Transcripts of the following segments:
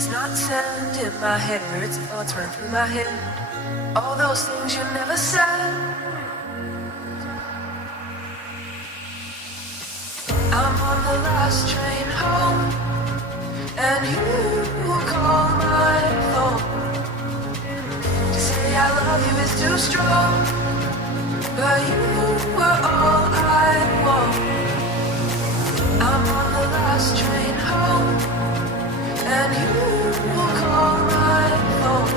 It's not sand in my head, words and thoughts run through my head. All those things you never said. I'm on the last train home, and you call my phone. To say I love you is too strong, but you were all I want. I'm on the last train home, and you call my phone.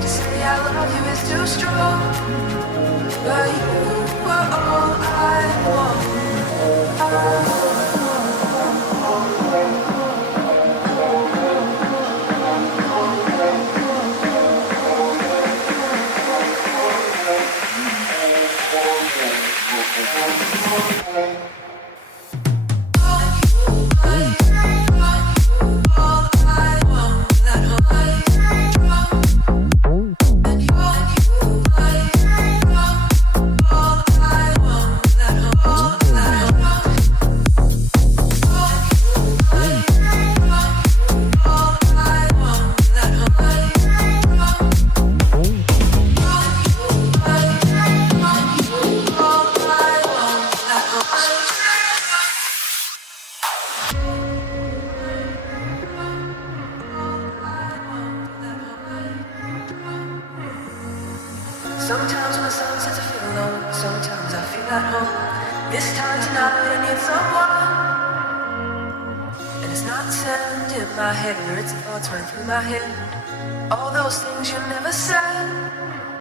To say I love you is too strong, but you were all I want. Sometimes when the sun sets I feel alone, sometimes I feel at home. This time tonight I need someone. And it's not sand in my head, words and thoughts run through my head. All those things you never said.